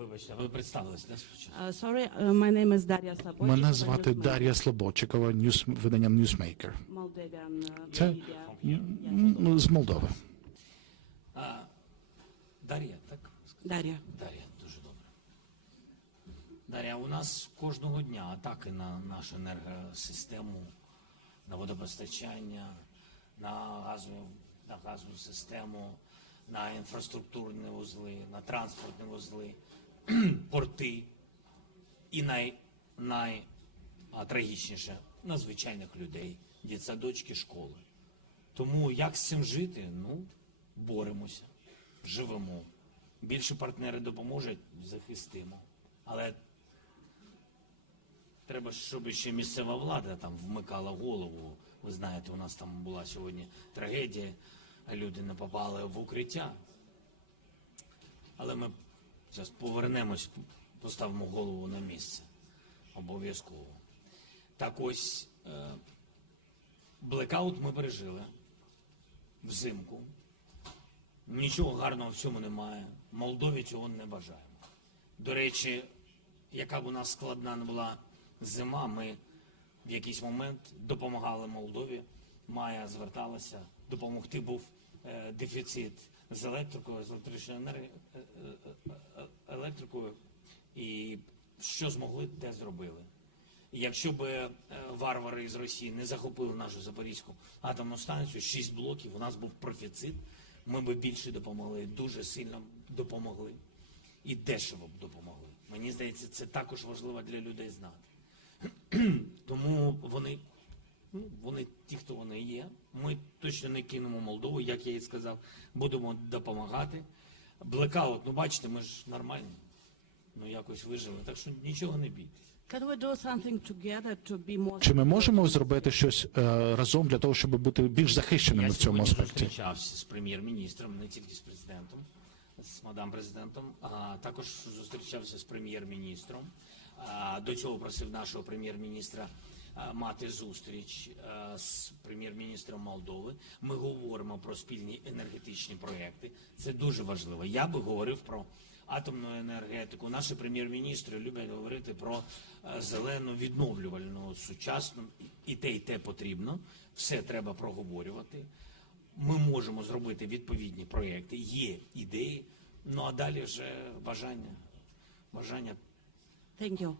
Вибачте, ви спочатку. Uh, sorry, uh, my name is Daria Slabodchikova. Мене звати Дар'я Слободчикова, ньюс, виданням Newsmaker. Moldavian uh, Це ну, з Молдови. А, Дар'я, так? Daria. Дар'я, дуже добре. Дар'я, у нас кожного дня атаки на нашу енергосистему, на водопостачання, на газову, на газову систему, на інфраструктурні вузли, на транспортні вузли, порти і най, най а, трагічніше на звичайних людей, дітсадочки, школи. Тому як з цим жити? Ну, боремося, живемо. Більше партнери допоможуть, захистимо. Але треба, щоб ще місцева влада там вмикала голову. Ви знаєте, у нас там була сьогодні трагедія, люди не попали в укриття. Зараз повернемось, поставимо голову на місце. Обов'язково. Так ось е, блекаут ми пережили взимку. Нічого гарного в цьому немає. Молдові цього не бажаємо. До речі, яка б у нас складна не була зима, ми в якийсь момент допомагали Молдові. Майя зверталася, допомогти був дефіцит з електрикою, з електричною енергією, е, е, е, електрикою. І що змогли, те зробили. Якщо б е, варвари з Росії не захопили нашу Запорізьку атомну станцію, шість блоків, у нас був профіцит, ми б більше допомогли, дуже сильно допомогли і дешево б допомогли. Мені здається, це також важливо для людей знати. Тому вони, вони ті, хто вони є. Ми точно не кинемо Молдову, як я і сказав, будемо допомагати. Блекаут, ну бачите, ми ж нормальні. Ну якось вижили. Так що нічого не бійтесь. Чи ми можемо зробити щось е, разом для того, щоб бути більш захищеними Я в цьому сьогодні аспекті? зустрічався з прем'єр-міністром, не тільки з президентом, з мадам президентом, а також зустрічався з прем'єр-міністром. А, До цього просив нашого прем'єр-міністра мати зустріч з прем'єр-міністром Молдови. Ми говоримо про спільні енергетичні проекти. Це дуже важливо. Я би говорив про атомну енергетику. Наші прем'єр-міністри люблять говорити про е, зелену відновлювальну сучасну і те, і те потрібно. Все треба проговорювати. Ми можемо зробити відповідні проекти, є ідеї. Ну а далі вже бажання. Бажання Thank.